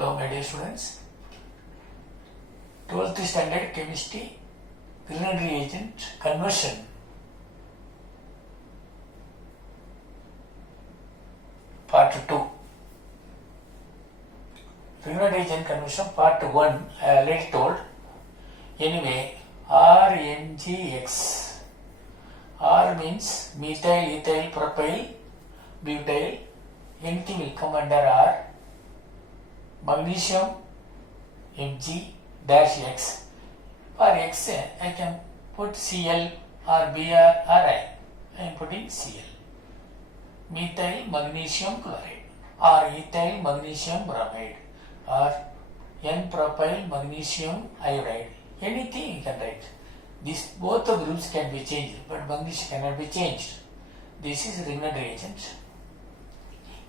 Hello, my dear students. 12th standard chemistry, Grignard reagent conversion. Part 2. Grignard reagent conversion part 1, I already told. Anyway, RNGX. R means methyl, ethyl, propyl, butyl. Anything will come under R. Magnesium Mg dash X. For X I can put Cl or Br or I. I am putting Cl. Methyl magnesium chloride or ethyl magnesium bromide or N-propyl magnesium iodide. Anything you can write. These both the groups can be changed, but magnesium cannot be changed. This is Grignard reagent.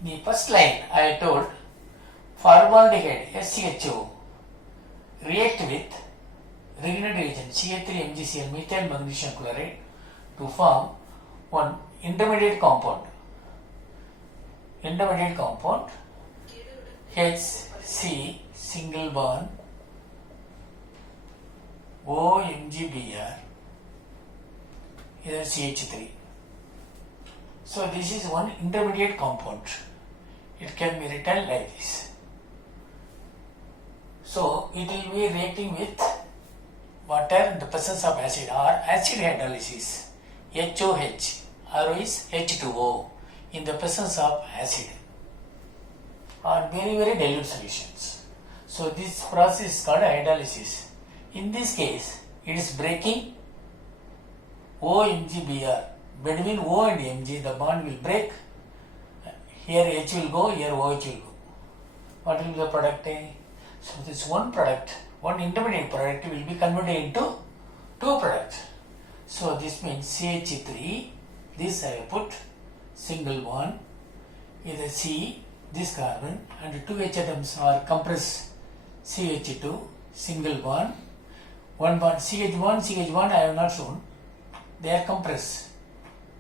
The first line I told formaldehyde SCHO react with Grignard reagent Ca3MgCl methyl magnesium chloride to form one intermediate compound. Intermediate compound HC single bond OMgBr here CH3. So this is one intermediate compound. It can be written like this. So it will be reacting with water in the presence of acid or acid hydrolysis HOH. R is H2O in the presence of acid or very dilute solutions. So this process is called hydrolysis. In this case, it is breaking OMgBr. Between O and Mg, the bond will break. Here H will go, here OH will go. What will be the product? So this one product, one intermediate product will be converted into two products. So this means CH3, this I will put single bond, either C, this carbon, and two H atoms are compressed CH2, single bond, one bond CH1 I have not shown, they are compressed.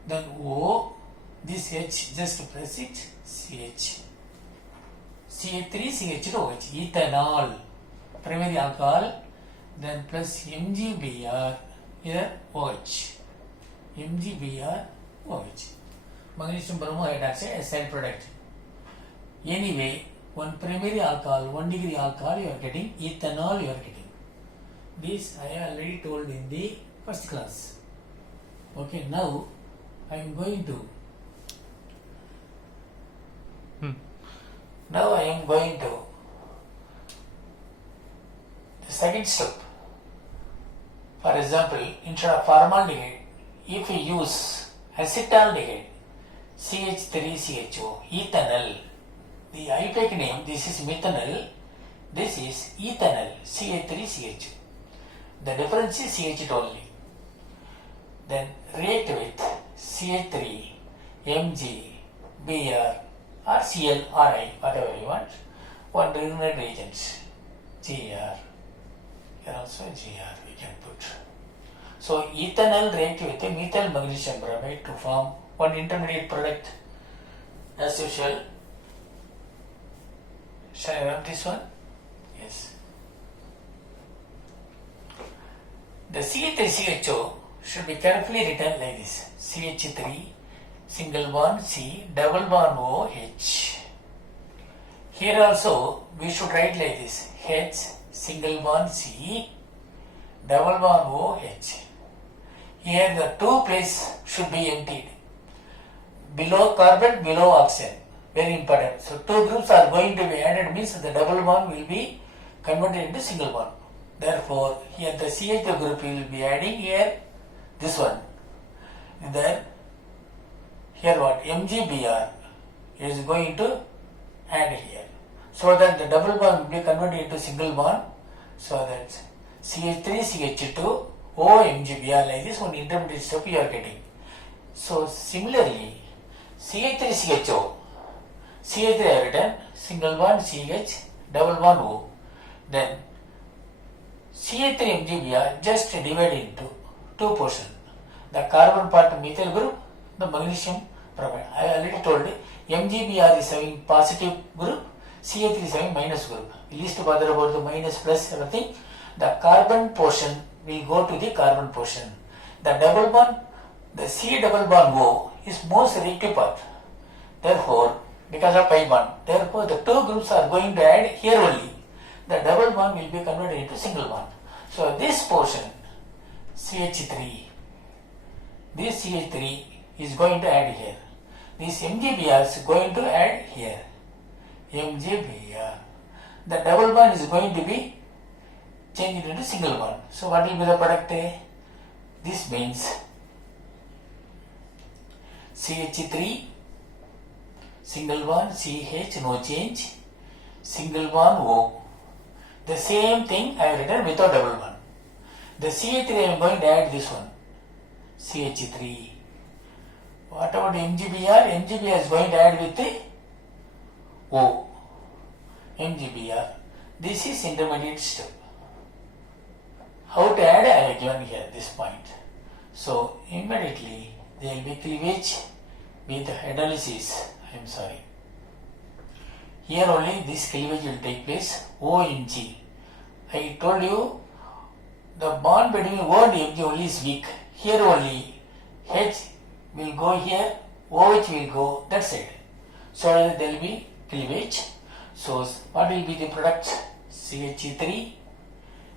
Then O, this H, just press it, CH. CH3, CH2OH, ethanol, primary alcohol, then plus MgBr, here OH, MgBr, OH, magnesium bromohydroxide, a side product. Anyway, one primary alcohol, 1 degree alcohol you are getting, ethanol you are getting. This I have already told in the first class. Okay, now I am going to the second step. For example, instead of formaldehyde, if we use acetaldehyde, CH3CHO, ethanol, the IUPAC name, this is methanol, this is ethanol, CH3CHO. The difference is CH only. Then react with CH3, Mg, Br, or Cl or I, whatever you want, one Grignard reagent, Gr. Here also Gr we can put. So ethanol react with a methyl magnesium bromide to form one intermediate product. As usual, shall I run this one? Yes. The CH3CHO should be carefully written like this. CH3, single bond C, double bond OH. Here also we should write like this. H, single bond C, double bond OH. Here the two places should be emptied. Below carbon, below oxygen. Very important. So two groups are going to be added, means the double bond will be converted into single bond. Therefore, here the CH group will be adding here this one. And then here what? MgBr is going to add here. So that the double bond will be converted into single bond. So that CH3CH2 OMgBr like this one intermediate step you are getting. So similarly, CH3CHO, CH3 I have written, single bond CH, double bond O. Then CH3MgBr just divided into two portions. The carbon part methyl group, the magnesium bromide. I already told you, MgBr is having positive group, CH3 is having minus group. Least bother about the minus plus everything. The carbon portion will go to the carbon portion. The double bond, the C double bond O is most reactive part. Therefore, because of pi bond, therefore the two groups are going to add here only. The double bond will be converted into single bond. So this portion, CH3, this CH3 is going to add here. This MgBr is going to add here. MgBr. The double bond is going to be changed into single bond. So what will be the product? This means CH3, single bond, CH, no change, single bond O. The same thing I have written without double bond. The CH3 I am going to add this one, CH3. What about MgBr? MgBr is going to add with the O. MgBr. This is intermediate step. How to add I have given here this point. So immediately there will be cleavage with hydrolysis. I am sorry. Here only this cleavage will take place. OMG. I told you the bond between O and Mg only is weak. Here only H will go here, OH will go that side. So there will be cleavage. So what will be the product? CH3.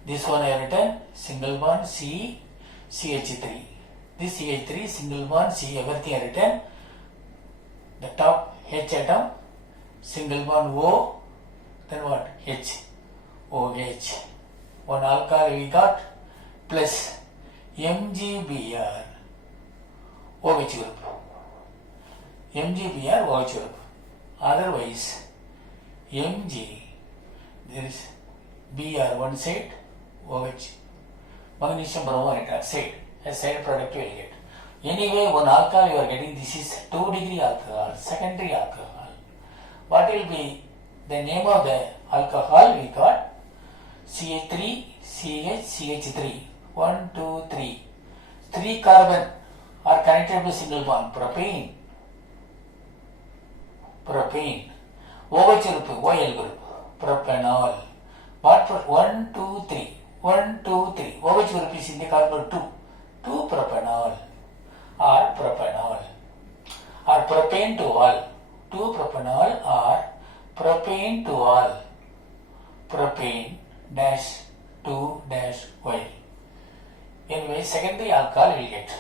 This one I have written single bond C, CH3. This CH3 single bond C, everything I have written. The top H atom, single bond O, then what? H, OH. One alcohol we got plus MgBr, OH group. MgBr, OH group. Otherwise, Mg, there is Br one side, OH, magnesium bromide side, a side product you will get. Anyway, one alcohol you are getting, this is 2 degree alcohol, secondary alcohol. What will be the name of the alcohol? We got CH3, CH, CH3. 1, 2, 3. 3 carbon are connected to single bond. Propane. Propane. OH group, OL group. Propanol. What for 1, 2, 3. 1, 2, 3. OH group is in the carbon 2. 2 propanol. Or propanol. Or propane to all. 2 propanol or propane to all. Propane dash 2 dash oil. Anyway, secondary alcohol will get.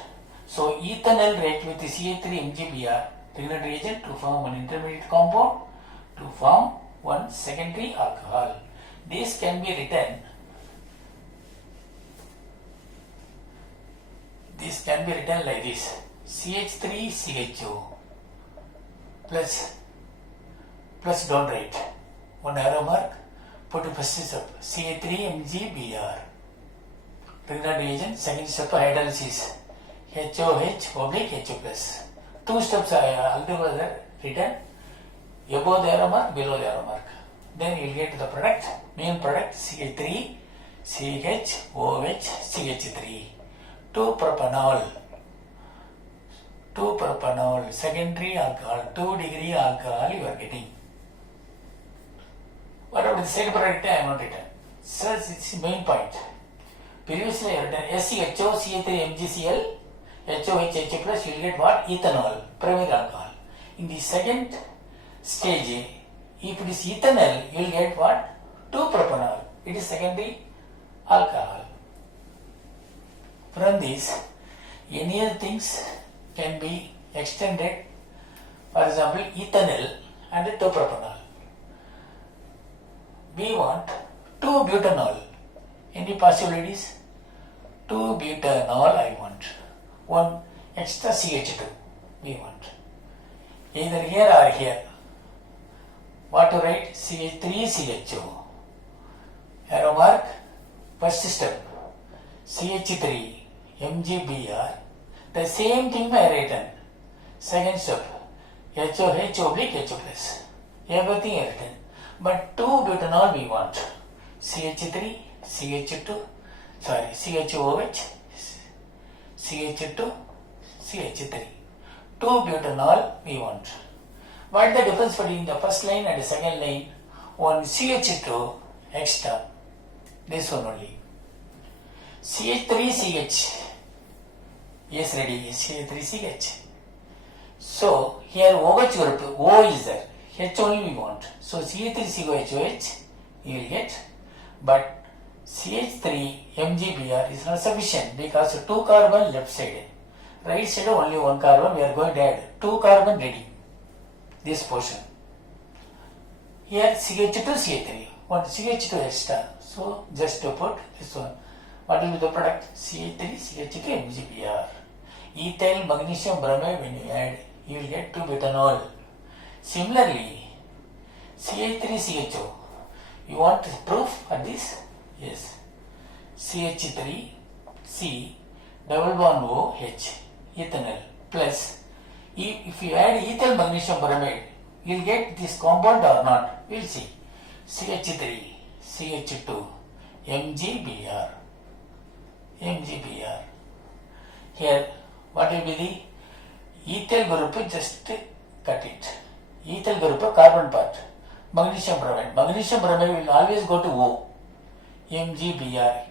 So ethanol react with CH3 MgBr pregnant reagent to form one intermediate compound to form one secondary alcohol. This can be written. This can be written like this: CH3CHO plus don't write. One arrow mark. Put the first step CH3MgBr. Pregnant reagent. Second step hydrolysis. HOH oblique HO plus. 2 steps are altogether written. Above the arrow mark, below the arrow mark. Then you will get the product. Main product CH3, CH, OH, CH3. 2 propanol. 2 propanol. Secondary alcohol. 2 degree alcohol you are getting. What about the second product? I have not written. So it's the main point. Previously I have written SCHO, CH3, MgCl, HOH, HO plus, you will get what? Ethanol, primary alcohol. In the second stage, if it is ethanol, you will get what? 2 propanol. It is secondary alcohol. From this, any other things can be extended. For example, ethanol and 2 propanol. We want 2 butanol. Any possibilities? 2 butanol I want. 1 extra CH2 we want. Either here or here. What to write? CH3CHO. Arrow mark. First step. CH3 MgBr. The same thing I written. Second step. HOH oblique HO plus. Everything I written. But 2 butanol we want. CH3, CH2, sorry, CHOH, CH2, CH3. 2 butanol we want. What is the difference between the first line and the second line? one CH2 extra. This one only. CH3CH. Yes, ready. CH3CH. So here OH group, O is there. H only we want. So CH3COH you will get. But CH3 MgBr is not sufficient because 2 carbon left side. Right side only 1 carbon, we are going to add 2 carbon ready. This portion. Here CH2CH3, one CH2 extra. So just to put this one. What will be the product? CH3CH2 MgBr. Ethyl magnesium bromide, when you add, you will get 2-butanol. Similarly, CH3CHO. You want proof for this? Yes. CH3, C, double bond O, H, ethanol, plus, if you add ethyl magnesium bromide, you will get this compound or not? We will see. CH3, CH2, MgBr. MgBr. Here, what will be the ethyl group? Just cut it. Ethyl group carbon part. Magnesium bromide. Magnesium bromide will always go to O. MgBr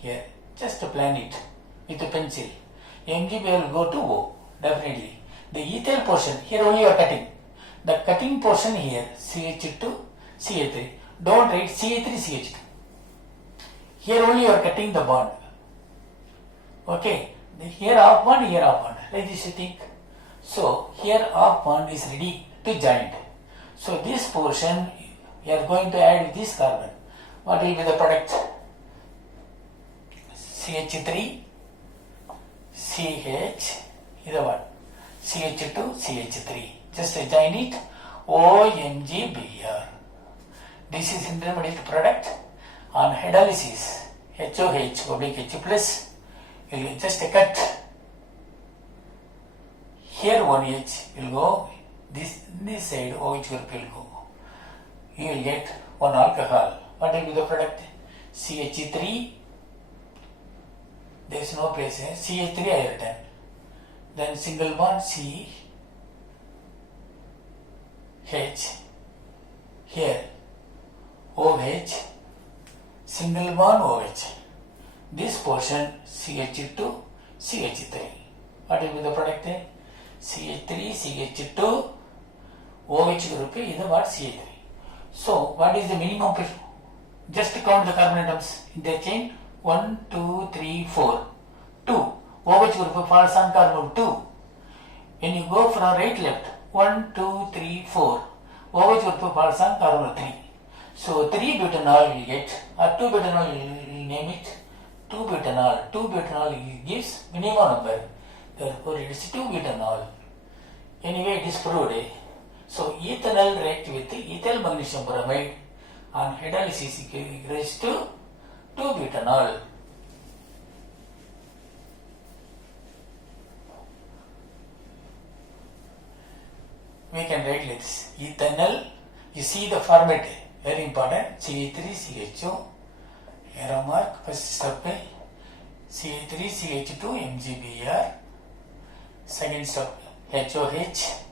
here. Just plan it with a pencil. MgBr will go to O. Definitely. The ethyl portion, here only you are cutting. The cutting portion here, CH2, CH3. Don't write CH3, CH2. Here only you are cutting the bond. Okay. Here half bond, here half bond. Like this you think. So here half bond is ready to join. So this portion you are going to add with this carbon. What will be the product? CH3, CH, either one. CH2, CH3. Just join it. OMgBr. This is intermediate product. On hydrolysis, HOH oblique H plus. You will just cut. Here one H will go. This side OH group will go. You will get one alcohol. What will be the product? CH3. There is no place here. CH3 I have written. Then single bond C, H. Here OH. Single bond OH. This portion CH2, CH3. What will be the product? CH3, CH2, OH group is what? CH3. So, what is the minimum? Just count the carbon atoms in their chain. 1, 2, 3, 4. 2. OH group falls on carbon 2. When you go from right left, 1, 2, 3, 4. OH group falls on carbon 3. So, 3-butanol will get, or 2-butanol will name it. 2-butanol. 2-butanol gives minimum number. Therefore, it is 2-butanol. Anyway, it is proved. So, ethanol react with ethyl magnesium bromide on hydrolysis equals to 2-butanol. We can write like this. Ethanol, you see the format, very important. CH3CHO, arrow mark, first step, CH3CH2 MgBr, second step, HOH,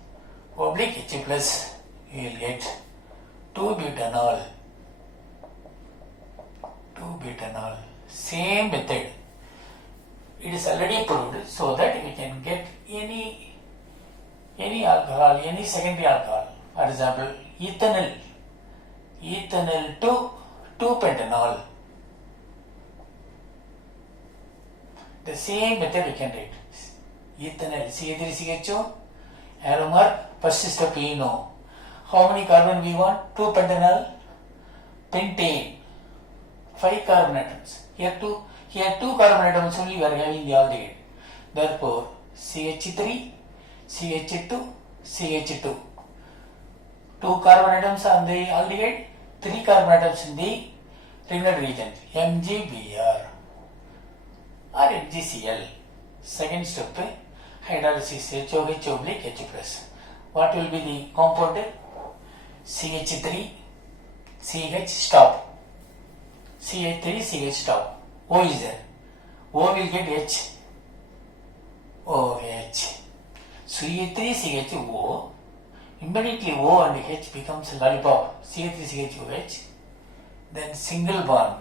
oblique H plus, you will get 2-butanol. 2-butanol. Same method. It is already proved so that we can get any alcohol, any secondary alcohol. For example, ethanol. Ethanol to 2-pentanol. The same method we can write. Ethanol, CH3CHO, arrow mark, first step you know. How many carbon we want? 2-pentanol, pentane, 5 carbon atoms. Here 2 carbon atoms only we are having the aldehyde. Therefore, CH3, CH2, CH2. 2 carbon atoms on the aldehyde, 3 carbon atoms in the lignite reagent, MgBr or MgCl. Second step, hydrolysis, HOH oblique H plus. What will be the compound? CH3, CH stop. CH3, CH stop. O is there. O will get H. OH. CH3, CHO. Immediately O and H becomes lollipop, CH3CHOH, then single bond,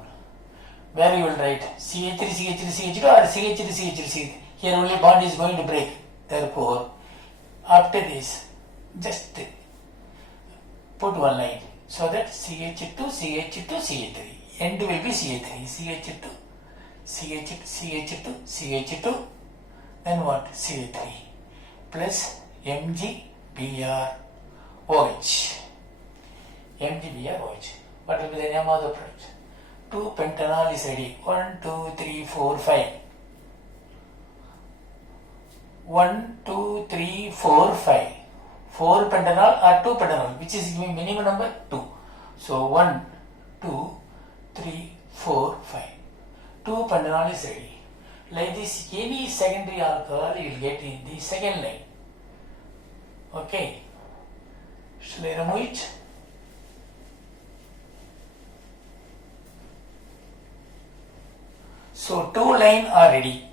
where you will write CH3CH3CH2 or CH3CH3CH. Here only bond is going to break. Therefore, after this, just put one line so that CH2, CH2, CH3. End will be CH3, CH2, CH2, CH2, then what? CH3 plus MgBr OH. MgBr OH. What will be the name of the product? 2-pentanol is ready. 1, 2, 3, 4, 5. 1, 2, 3, 4, 5. 4 pentanol or 2 pentanol, which is giving minimum number 2. So 1, 2, 3, 4, 5. 2 pentanol is ready. Like this, any secondary alcohol you will get in the second line. Okay. Shall I remove it? So 2 lines are ready.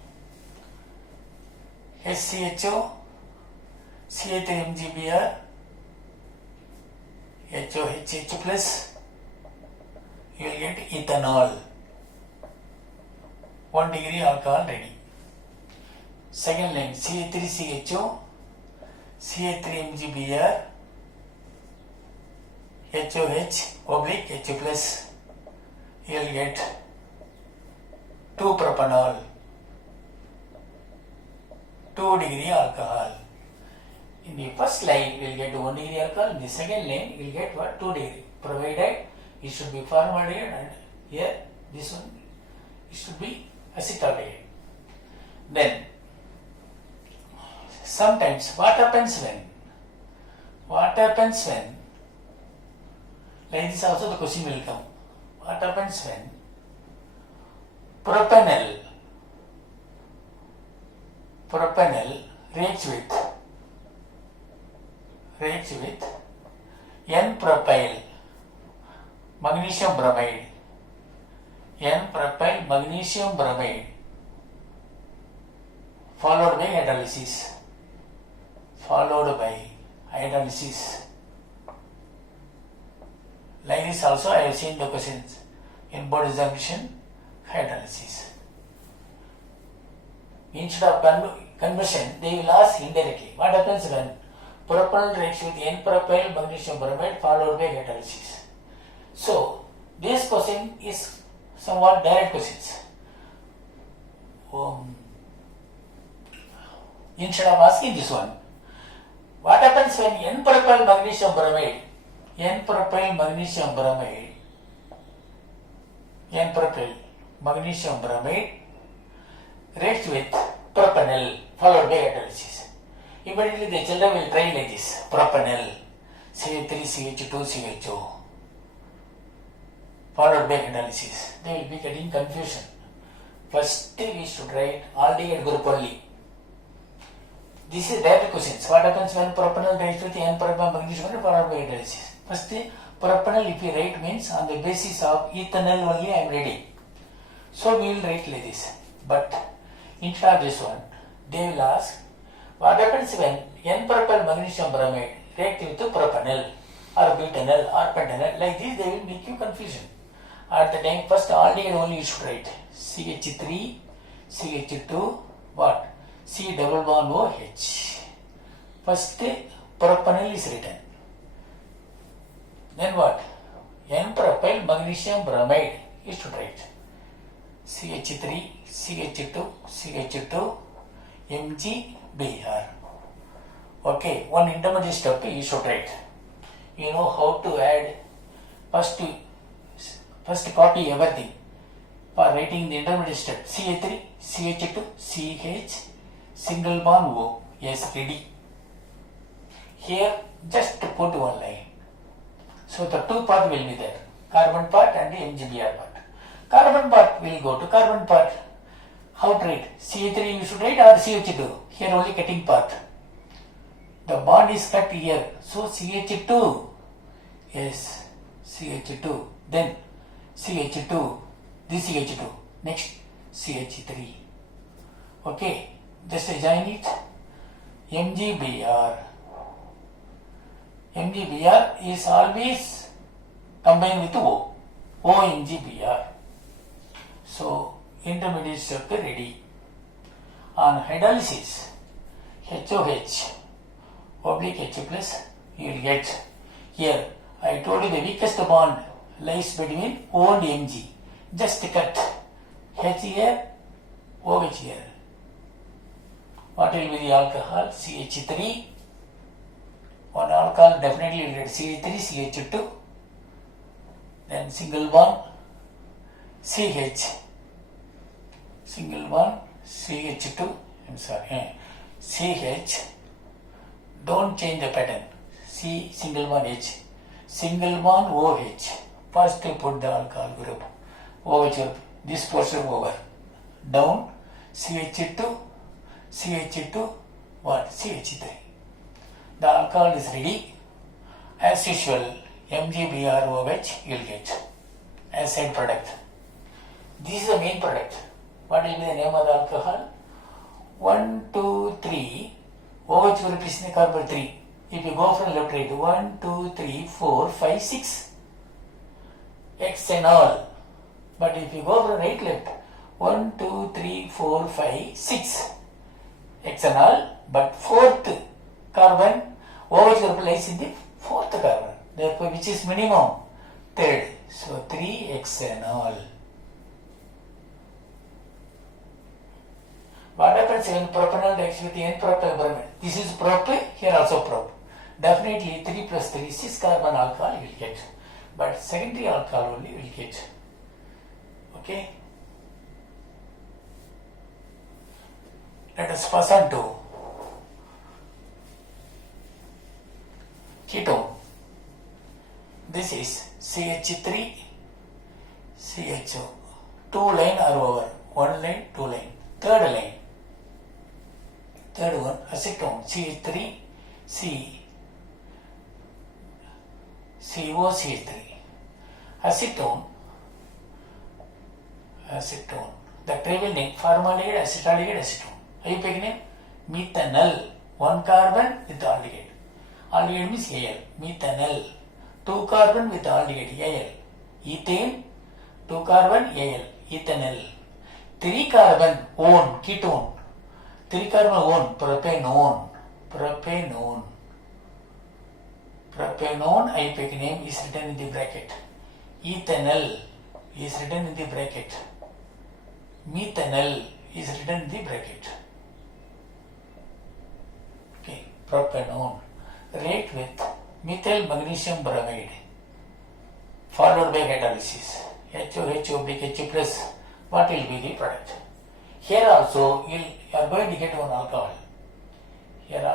SCHO, CH3MgBr, HOHH plus, you will get ethanol. 1 degree alcohol ready. Second line CH3CHO, CH3MgBr, HOH oblique H plus, you will get 2-propanol, 2 degree alcohol. In the first line, you will get 1 degree alcohol. In the second line, you will get what? 2 degree. Provided it should be formaldehyde, and here this one it should be acetaldehyde. Then sometimes what happens when? Like this also the question will come. What happens when propanol reacts with N-propyl magnesium bromide, followed by hydrolysis. Like this also I have seen the questions in board examination. Hydrolysis. Instead of conversion, they will ask indirectly. What happens when propanol reacts with N-propyl magnesium bromide followed by hydrolysis? So, this question is somewhat direct questions. Instead of asking this one, what happens when N-propyl magnesium bromide reacts with propanol followed by hydrolysis? Immediately the children will try like this: propanol, CH3CH2CHO, followed by hydrolysis. They will be getting confusion. First we should write aldehyde group only. This is direct questions. What happens when propanol reacts with N-propyl magnesium followed by hydrolysis? First, propanol if we write means on the basis of ethanol only I am reading. So we will write like this. But instead of this one, they will ask, what happens when N-propyl magnesium bromide reacts with propanol or butanol or pentanol? Like this they will make you confusion. At the time, first aldehyde only you should write. CH3, CH2, what? C double bond OH. First propanol is written. Then what? N-propyl magnesium bromide is to write. CH3, CH2, CH2, MgBr. Okay, one intermediate step you should write. You know how to add. First copy everything. For writing the intermediate step, CH3, CH2, CH, single bond O, yes, ready. Here just put one line. So the two part will be there, carbon part and the MgBr part. Carbon part will go to carbon part. How to write? CH3 you should write or CH2? Here only cutting part. The bond is cut here. So CH2. Yes, CH2. Then CH2. This CH2. Next CH3. Okay. Just join it. MgBr. MgBr is always combined with O. OMgBr. So intermediate step ready. On hydrolysis, HOH oblique H plus you will get. Here I told you the weakest bond lies between O and Mg. Just cut H here, OH here. What will be the alcohol? CH3. One alcohol definitely will get CH3, CH2. Then single bond CH. Single bond CH2. I'm sorry. CH. Don't change the pattern. C single bond H. Single bond OH. First put the alcohol group. OH group. This portion over. Down. CH2. CH2. What? CH3. The alcohol is ready. As usual, MgBrOH you will get as side product. This is the main product. What will be the name of the alcohol? 1, 2, 3. OH group is in the carbon 3. If you go from left to right, 1, 2, 3, 4, 5, 6. Xenol. But if you go from right left, 1, 2, 3, 4, 5, 6. Xenol, but fourth carbon, OH group lies in the fourth carbon. Therefore, which is minimum? Third. So 3-xenol. What happens when propanol reacts with N-propyl bromide? This is prop, here also prop. Definitely 3 plus 3, 6 carbon alcohol you will get. But secondary alcohol only will get. Okay? Let us pass on to ketone. This is CH3, CHO. 2 line are over. 1 line, 2 line. Third line. Third one, acetone. CH3, C. COCH3. Acetone. Acetone. The trivial name, formaldehyde, acetaldehyde, acetone. IUPAC name, methanol. 1 carbon with aldehyde. Aldehyde means Al. Methanol. 2 carbon with aldehyde, Al. Ethane, 2 carbon, Al. Ethanol. 3 carbon, one, ketone. 3 carbon, one, propanone. Propanone. Propanone, IUPAC name is written in the bracket. Ethanol is written in the bracket. Methanol is written in the bracket. Okay, propanone. React with methyl magnesium bromide followed by hydrolysis. HOH oblique H plus. What will be the product? Here also you are going to get one alcohol.